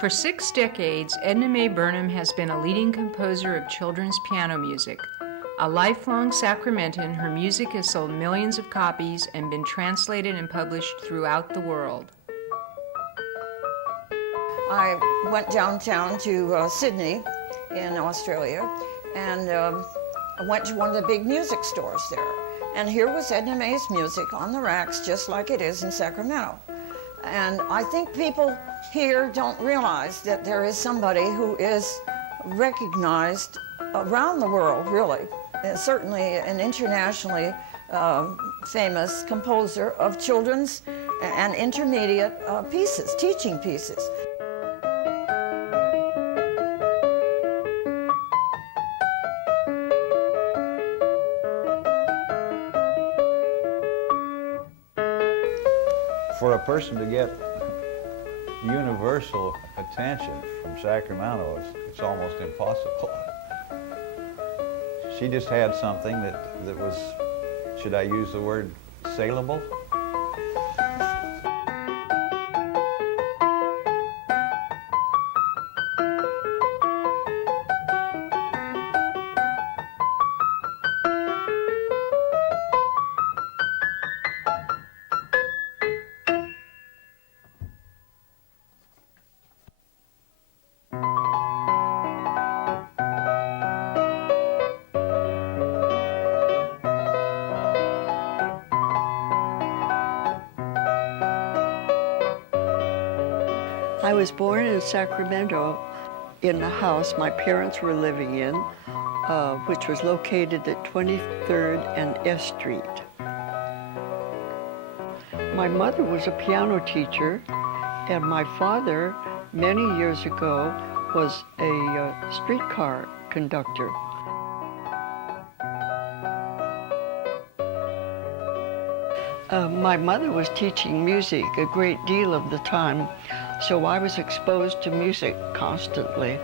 For 6 decades, Edna Mae Burnam has been a leading composer of children's piano music. A lifelong Sacramentan, her music has sold millions of copies and been translated and published throughout the world. I went downtown to Sydney in Australia, and I went to one of the big music stores there. And here was Edna Mae's music on the racks, just like it is in Sacramento. And I think people here don't realize that there is somebody who is recognized around the world, really. Certainly an internationally famous composer of children's and intermediate pieces, teaching pieces. For a person to get universal attention from Sacramento, it's almost impossible. She just had something that was, should I use the word, saleable? I was born in Sacramento in the house my parents were living in, which was located at 23rd and S Street. My mother was a piano teacher, and my father, many years ago, was a streetcar conductor. My mother was teaching music a great deal of the time, so I was exposed to music constantly.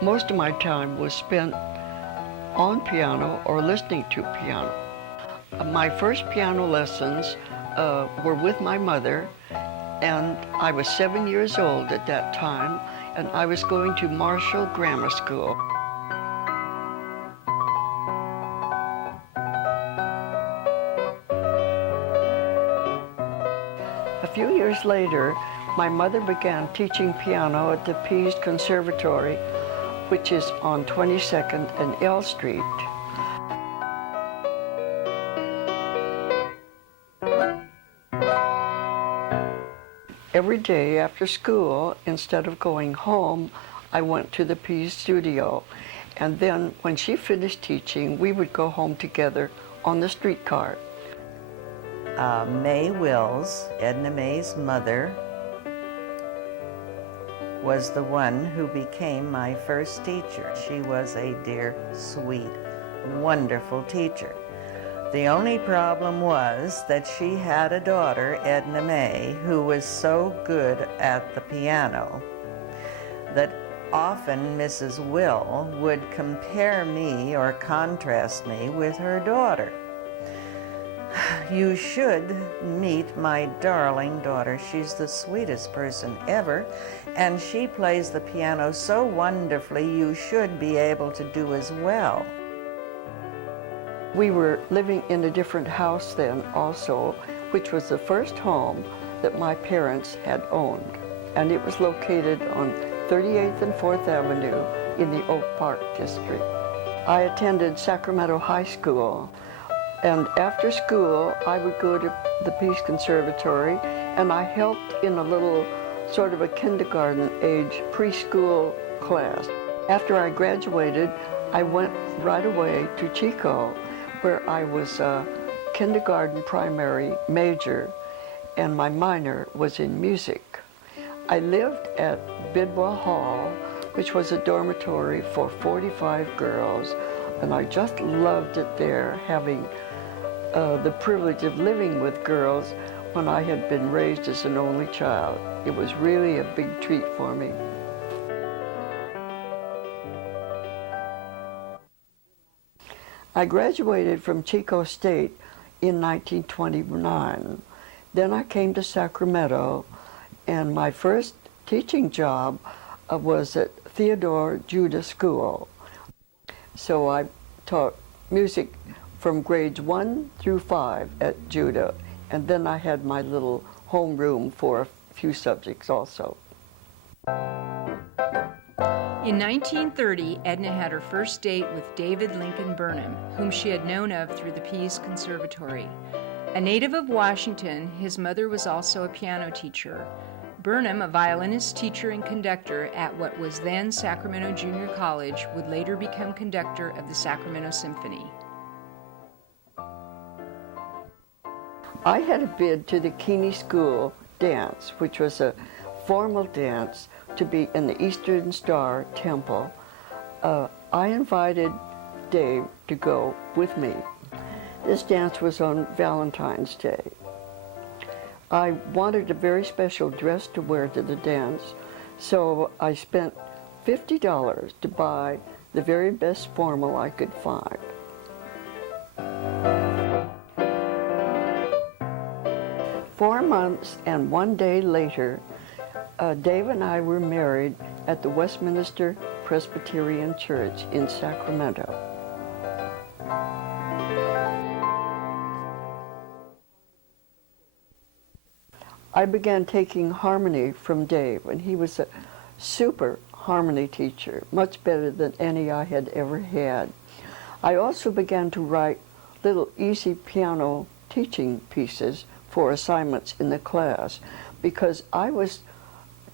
Most of my time was spent on piano or listening to piano. My first piano lessons were with my mother, and I was 7 years old at that time, and I was going to Marshall Grammar School. A few years later, my mother began teaching piano at the Pease Conservatory, which is on 22nd and L Street. Every day after school, instead of going home, I went to the Pease studio. And then when she finished teaching, we would go home together on the streetcar. Mae Wills, Edna Mae's mother, was the one who became my first teacher. She was a dear, sweet, wonderful teacher. The only problem was that she had a daughter, Edna Mae, who was so good at the piano that often Mrs. Will would compare me or contrast me with her daughter. You should meet my darling daughter. She's the sweetest person ever, and she plays the piano so wonderfully, you should be able to do as well. We were living in a different house then also, which was the first home that my parents had owned. And it was located on 38th and 4th Avenue in the Oak Park district. I attended Sacramento High School, and after school I would go to the Pease Conservatory, and I helped in a little sort of a kindergarten age preschool class. After I graduated, I went right away to Chico, where I was a kindergarten primary major, and my minor was in music. I lived at Bidwell Hall, which was a dormitory for 45 girls, and I just loved it there, having the privilege of living with girls when I had been raised as an only child. It was really a big treat for me. I graduated from Chico State in 1929. Then I came to Sacramento, and my first teaching job was at Theodore Judah School. So I taught music from grades 1 through 5 at Judah, and then I had my little homeroom for a few subjects also. In 1930, Edna had her first date with David Lincoln Burnam, whom she had known of through the Pease Conservatory. A native of Washington, his mother was also a piano teacher. Burnam, a violinist, teacher, and conductor at what was then Sacramento Junior College, would later become conductor of the Sacramento Symphony. I had a bid to the Keeney School dance, which was a formal dance to be in the Eastern Star Temple. I invited Dave to go with me. This dance was on Valentine's Day. I wanted a very special dress to wear to the dance, so I spent $50 to buy the very best formal I could find. 4 months and 1 day later, Dave and I were married at the Westminster Presbyterian Church in Sacramento. I began taking harmony from Dave, and he was a super harmony teacher, much better than any I had ever had. I also began to write little easy piano teaching pieces for assignments in the class, because I was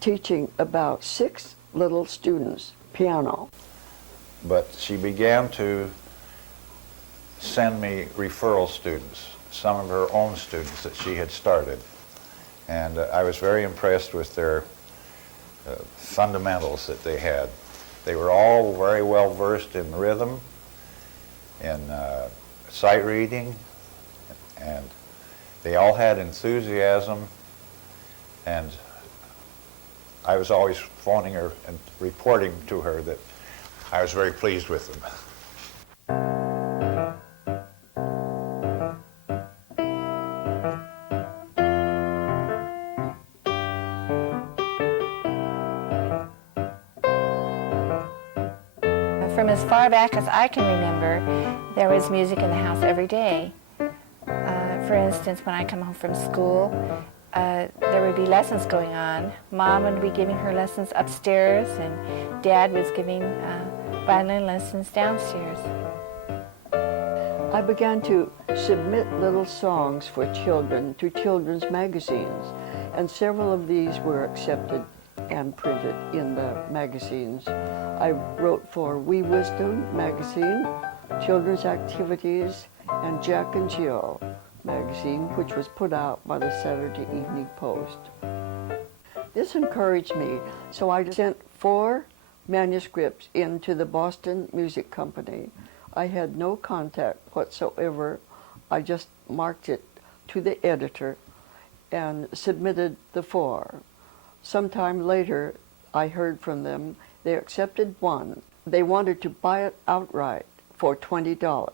teaching about 6 little students piano. But she began to send me referral students, some of her own students that she had started. And I was very impressed with their fundamentals that they had. They were all very well versed in rhythm, in sight reading, and they all had enthusiasm, and I was always phoning her and reporting to her that I was very pleased with them. From as far back as I can remember, there was music in the house every day. For instance, when I come home from school, there would be lessons going on. Mom would be giving her lessons upstairs, and Dad was giving violin lessons downstairs. I began to submit little songs for children to children's magazines, and several of these were accepted and printed in the magazines. I wrote for Wee Wisdom magazine, Children's Activities, and Jack and Jill magazine, which was put out by the Saturday Evening Post. This encouraged me, so I sent 4 manuscripts into the Boston Music Company. I had no contact whatsoever. I just marked it to the editor and submitted the 4. Sometime later, I heard from them. They accepted 1. They wanted to buy it outright for $20.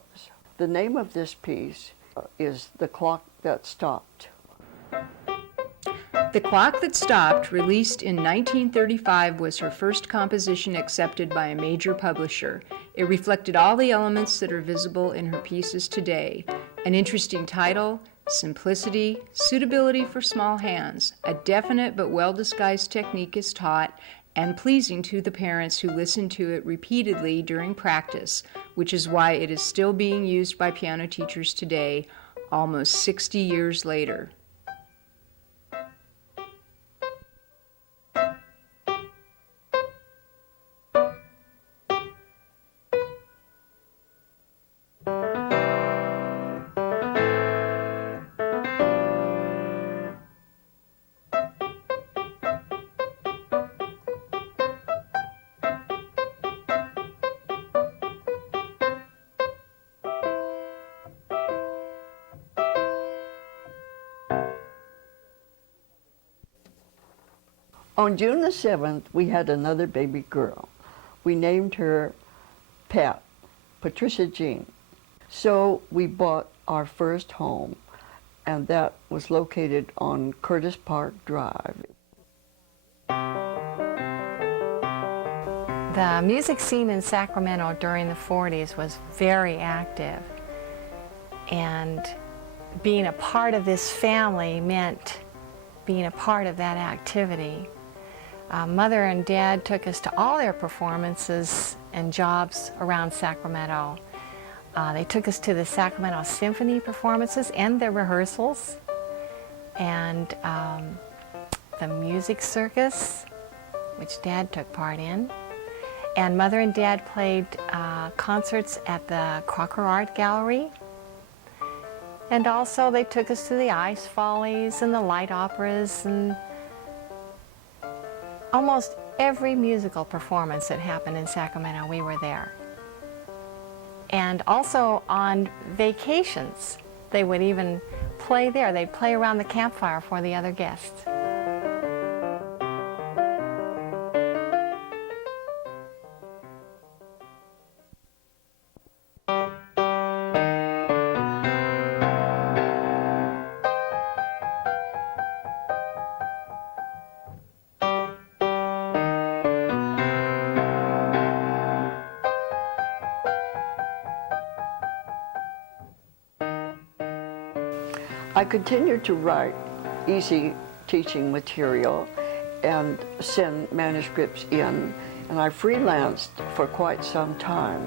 The name of this piece is The Clock That Stopped. The Clock That Stopped, released in 1935, was her first composition accepted by a major publisher. It reflected all the elements that are visible in her pieces today. An interesting title, simplicity, suitability for small hands, a definite but well-disguised technique is taught, and pleasing to the parents who listen to it repeatedly during practice, which is why it is still being used by piano teachers today, almost 60 years later. On June the 7th, we had another baby girl. We named her Pat, Patricia Jean. So we bought our first home, and that was located on Curtis Park Drive. The music scene in Sacramento during the 40s was very active, and being a part of this family meant being a part of that activity. Mother and Dad took us to all their performances and jobs around Sacramento. They took us to the Sacramento Symphony performances and their rehearsals, and the music circus, which Dad took part in. And Mother and Dad played concerts at the Crocker Art Gallery. And also they took us to the Ice Follies and the light operas, and almost every musical performance that happened in Sacramento, we were there. And also on vacations, they would even play there. They'd play around the campfire for the other guests. I continued to write easy teaching material and send manuscripts in, and I freelanced for quite some time.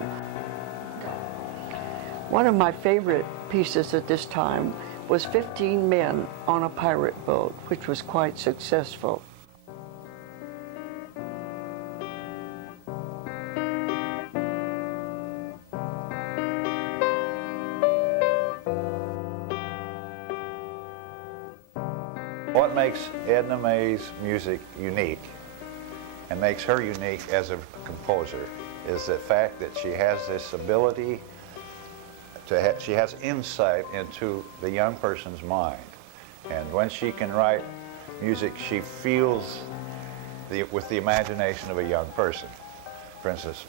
One of my favorite pieces at this time was 15 Men on a Pirate Boat, which was quite successful. What makes Edna May's music unique and makes her unique as a composer is the fact that she has this ability to she has insight into the young person's mind. And when she can write music, she feels with the imagination of a young person. For instance,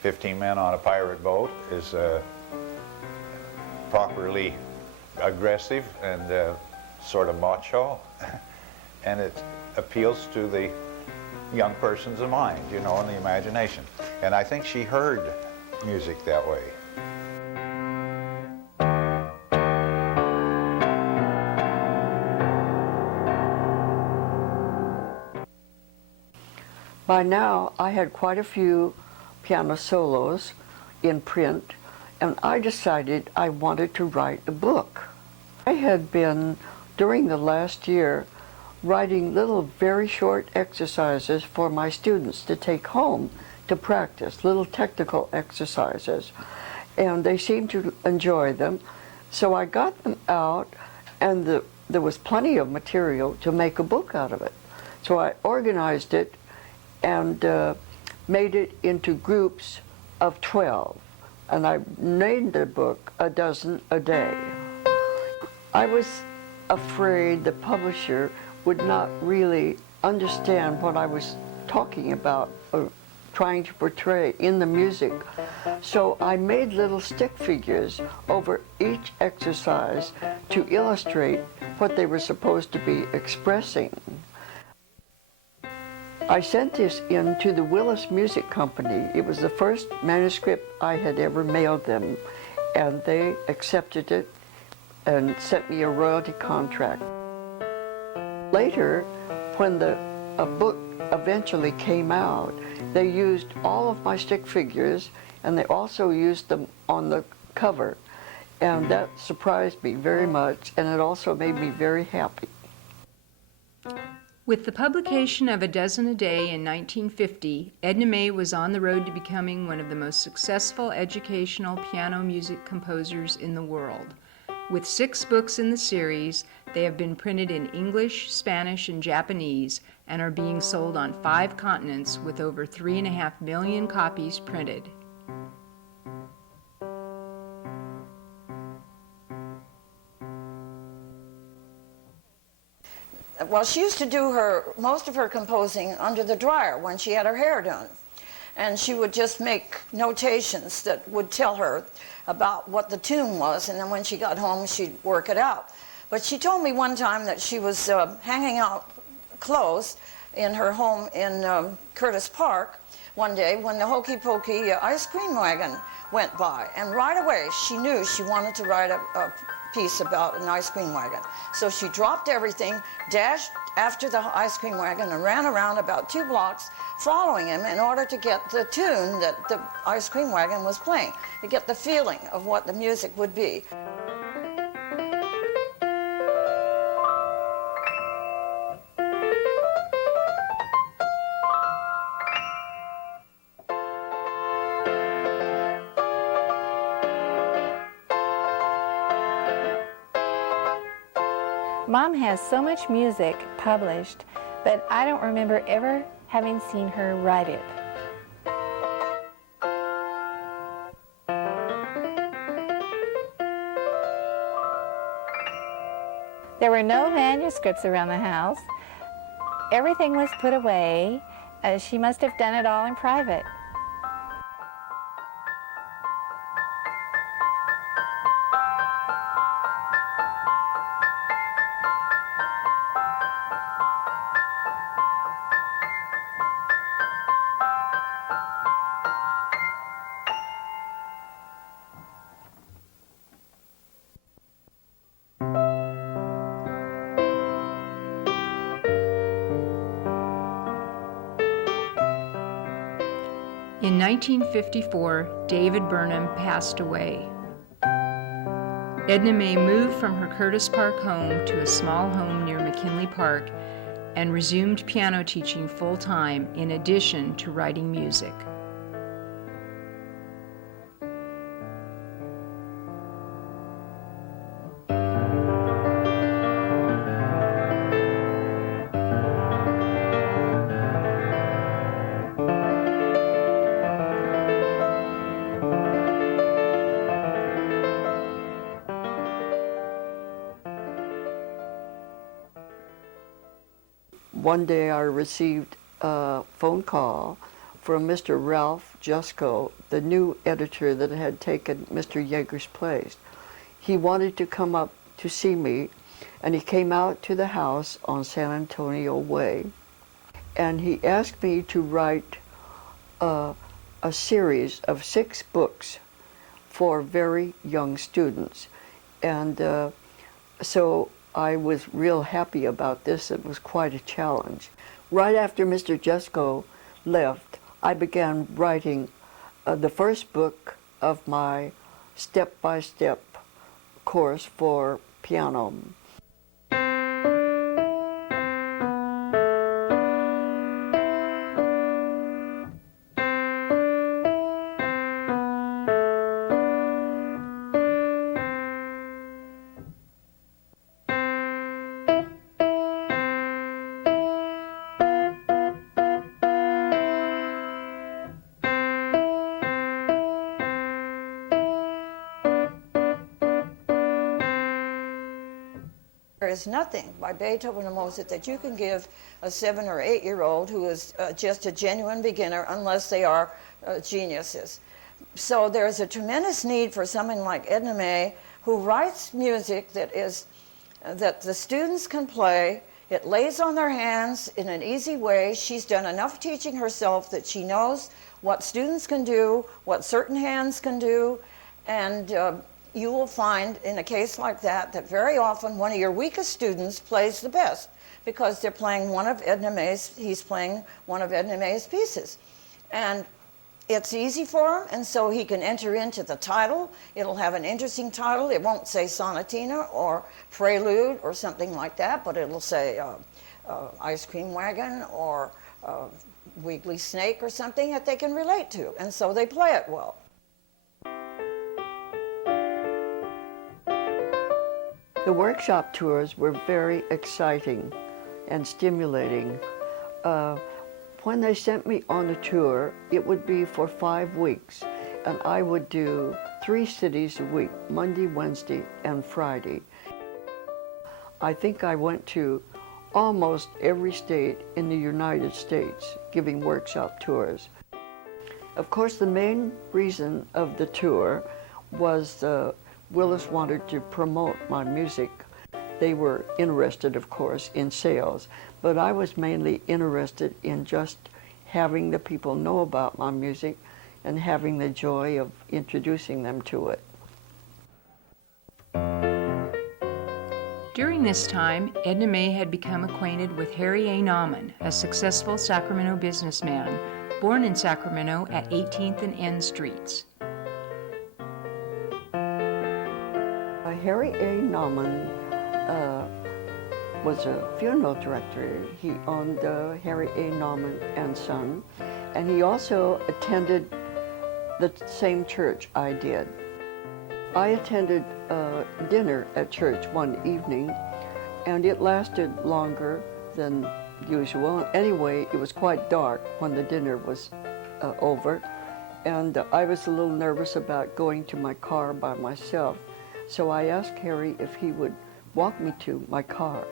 15 Men on a Pirate Boat is properly aggressive and sort of macho, and it appeals to the young person's mind, you know, and the imagination. And I think she heard music that way. By now, I had quite a few piano solos in print, and I decided I wanted to write a book. I had been, during the last year, writing little very short exercises for my students to take home to practice, little technical exercises, and they seemed to enjoy them. So I got them out, and there was plenty of material to make a book out of it. So I organized it and made it into groups of 12, and I named the book A Dozen a Day. I was afraid the publisher would not really understand what I was talking about or trying to portray in the music. So I made little stick figures over each exercise to illustrate what they were supposed to be expressing. I sent this in to the Willis Music Company. It was the first manuscript I had ever mailed them, and they accepted it and sent me a royalty contract. Later, when a book eventually came out, they used all of my stick figures, and they also used them on the cover. And that surprised me very much, and it also made me very happy. With the publication of A Dozen a Day in 1950, Edna May was on the road to becoming one of the most successful educational piano music composers in the world. With 6 books in the series, they have been printed in English, Spanish, and Japanese, and are being sold on 5 continents with over 3.5 million copies printed. Well, she used to do most of her composing under the dryer when she had her hair done. And she would just make notations that would tell her about what the tune was, and then when she got home, she'd work it out. But she told me one time that she was hanging out clothes in her home in Curtis Park one day when the Hokey Pokey ice cream wagon went by, and right away she knew she wanted to write a piece about an ice cream wagon. So she dropped everything, dashed after the ice cream wagon, and ran around about 2 blocks following him in order to get the tune that the ice cream wagon was playing, to get the feeling of what the music would be. Mom has so much music published, but I don't remember ever having seen her write it. There were no manuscripts around the house. Everything was put away. She must have done it all in private. In 1954, David Burnham passed away. Edna May moved from her Curtis Park home to a small home near McKinley Park and resumed piano teaching full-time in addition to writing music. One day I received a phone call from Mr. Ralph Jusko, the new editor that had taken Mr. Yeager's place. He wanted to come up to see me, and he came out to the house on San Antonio Way, and he asked me to write a series of 6 books for very young students. And so I was real happy about this. It was quite a challenge. Right after Mr. Jusko left, I began writing the first book of my step-by-step course for piano. There is nothing by Beethoven or Mozart that you can give a 7 or 8-year-old who is just a genuine beginner unless they are geniuses. So there's a tremendous need for someone like Edna May, who writes music that the students can play. It lays on their hands in an easy way. She's done enough teaching herself that she knows what students can do, what certain hands can do, and you will find in a case like that that very often one of your weakest students plays the best because they're playing he's playing one of Edna May's pieces. And it's easy for him, and so he can enter into the title. It'll have an interesting title. It won't say sonatina or prelude or something like that, but it'll say ice cream wagon or wiggly snake or something that they can relate to, and so they play it well. The workshop tours were very exciting and stimulating. When they sent me on a tour, it would be for 5 weeks, and I would do 3 cities a week, Monday, Wednesday, and Friday. I think I went to almost every state in the United States giving workshop tours. Of course, the main reason of the tour was Willis wanted to promote my music. They were interested, of course, in sales, but I was mainly interested in just having the people know about my music and having the joy of introducing them to it. During this time, Edna May had become acquainted with Harry A. Nauman, a successful Sacramento businessman, born in Sacramento at 18th and N Streets. Harry A. Nauman was a funeral director. He owned Harry A. Nauman and Son, and he also attended the same church I did. I attended dinner at church one evening, and it lasted longer than usual. Anyway, it was quite dark when the dinner was over, and I was a little nervous about going to my car by myself. So I asked Harry if he would walk me to my car.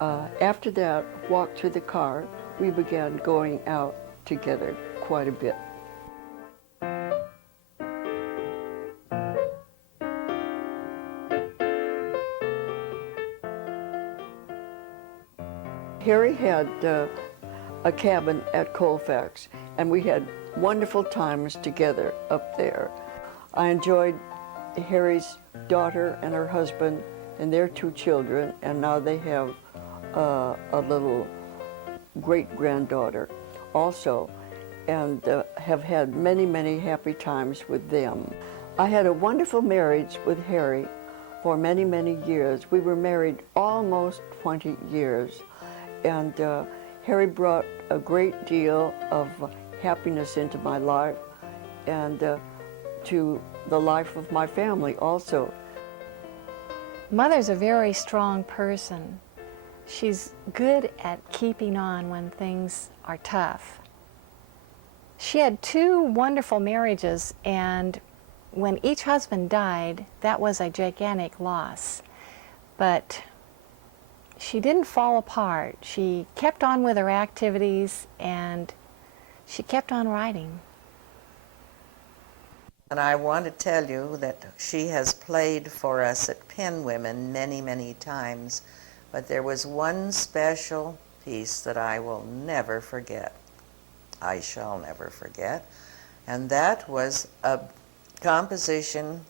After that walk to the car, we began going out together quite a bit. Harry had a cabin at Colfax, and we had wonderful times together up there. I enjoyed Harry's daughter and her husband and their 2 children, and now they have a little great-granddaughter also, and have had many, many happy times with them. I had a wonderful marriage with Harry for many, many years. We were married almost 20 years, and Harry brought a great deal of happiness into my life and to the life of my family also. Mother's a very strong person. She's good at keeping on when things are tough. She had 2 wonderful marriages, and when each husband died, that was a gigantic loss. But she didn't fall apart. She kept on with her activities, and she kept on writing. And I want to tell you that she has played for us at Penn Women many, many times, but there was one special piece that I will never forget. I shall never forget. And that was a composition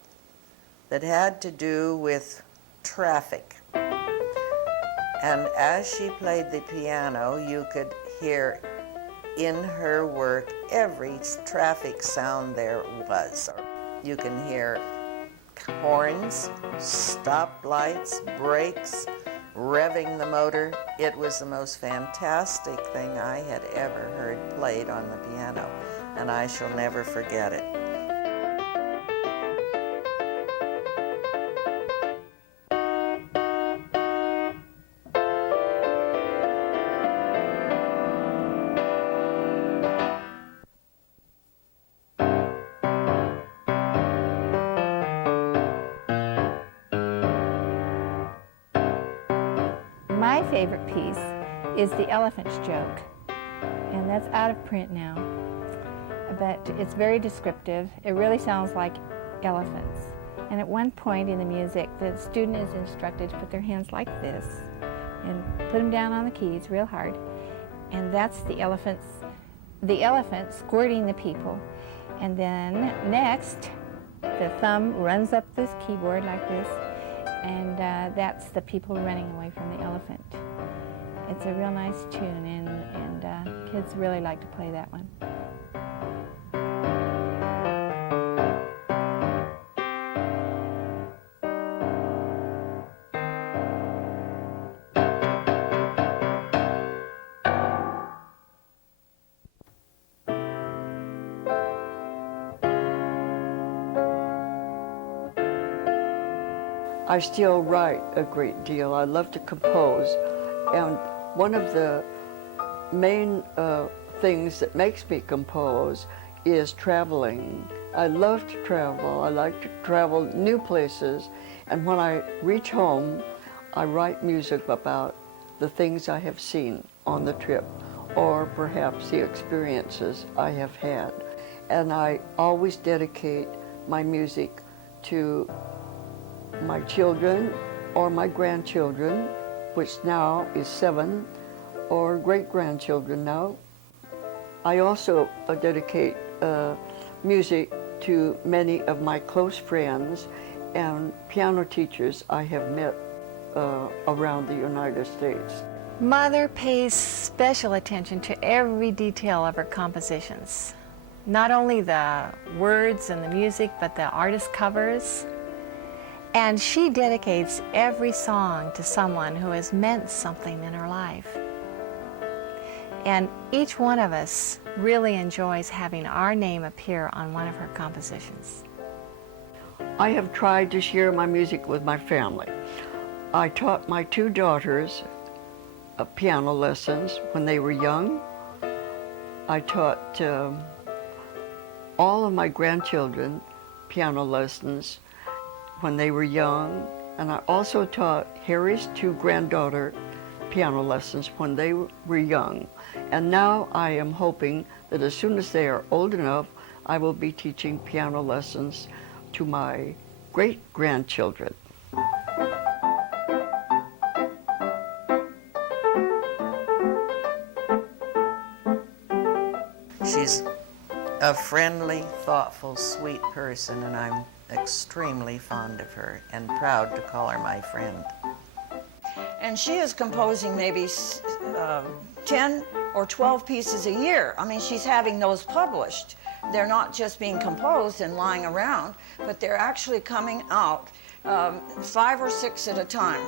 that had to do with traffic. And as she played the piano, you could hear in her work every traffic sound there was. You can hear horns, stoplights, brakes, revving the motor. It was the most fantastic thing I had ever heard played on the piano, and I shall never forget it. My favorite piece is the elephant's joke, and that's out of print now, but it's very descriptive. It really sounds like elephants. And at one point in the music, the student is instructed to put their hands like this and put them down on the keys real hard, and that's the elephant squirting the people. And then next, the thumb runs up this keyboard like this, and that's the people running away from the elephant. It's a real nice tune, and kids really like to play that one. I still write a great deal. I love to compose, and one of the main things that makes me compose is traveling. I love to travel. I like to travel new places, and when I reach home, I write music about the things I have seen on the trip, or perhaps the experiences I have had. And I always dedicate my music to my children or my grandchildren, which now is 7, or great-grandchildren now. I also dedicate music to many of my close friends and piano teachers I have met around the United States. Mother pays special attention to every detail of her compositions. Not only the words and the music, but the artist covers. And she dedicates every song to someone who has meant something in her life. And each one of us really enjoys having our name appear on one of her compositions. I have tried to share my music with my family. I taught my two daughters piano lessons when they were young. I taught all of my grandchildren piano lessons when they were young, and I also taught Harry's two granddaughter piano lessons when they were young. And now I am hoping that as soon as they are old enough, I will be teaching piano lessons to my great-grandchildren. She's a friendly, thoughtful, sweet person, and I'm extremely fond of her and proud to call her my friend. And she is composing maybe 10 or 12 pieces a year. I mean, she's having those published. They're not just being composed and lying around, but they're actually coming out 5 or 6 at a time.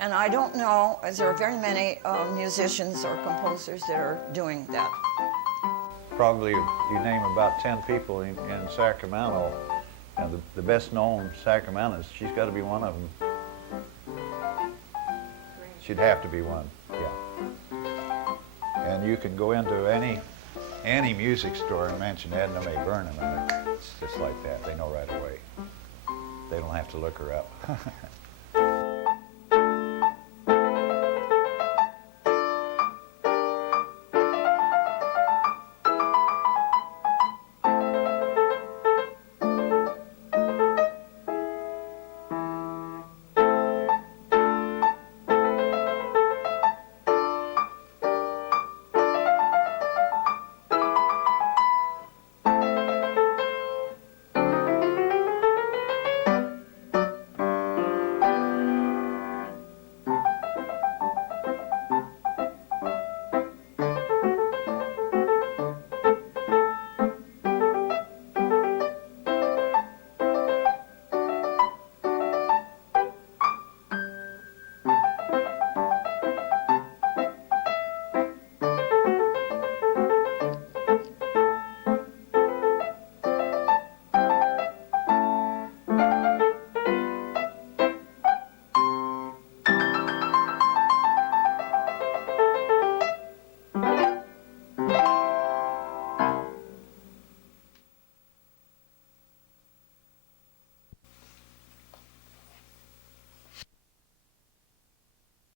And I don't know, as there are very many musicians or composers that are doing that. Probably you name about 10 people in Sacramento, and the best known Sacramentans, she's got to be one of them. She'd have to be one, yeah. And you can go into any music store and mention Edna Mae Burnham, and it's just like that. They know right away. They don't have to look her up.